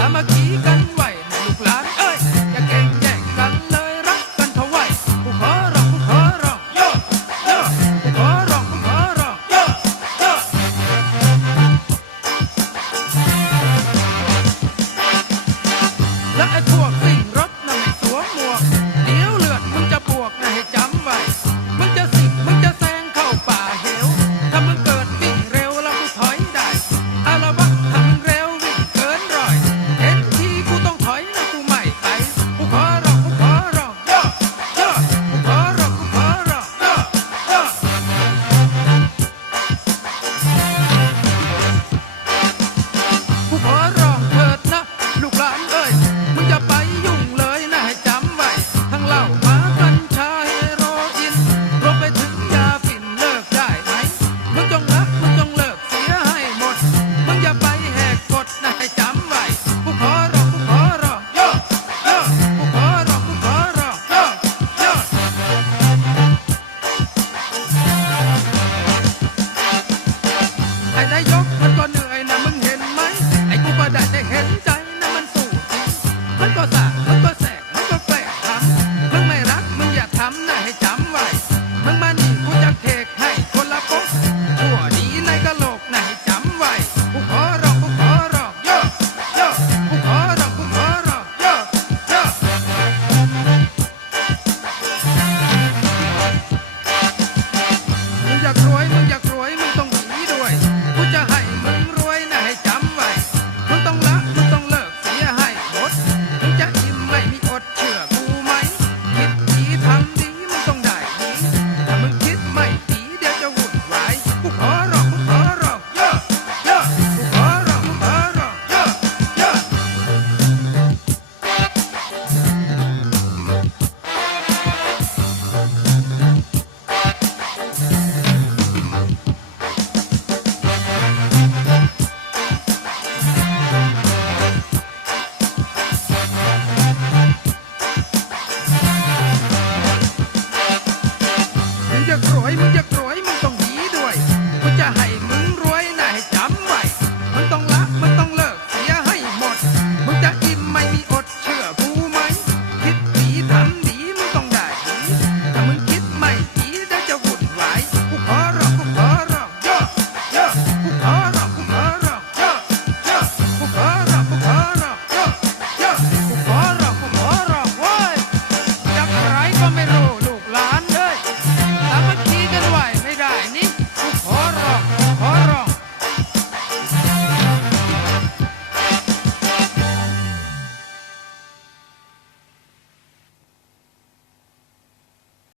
తమకీ Kanva มึงจะโกรยมึงจะโกร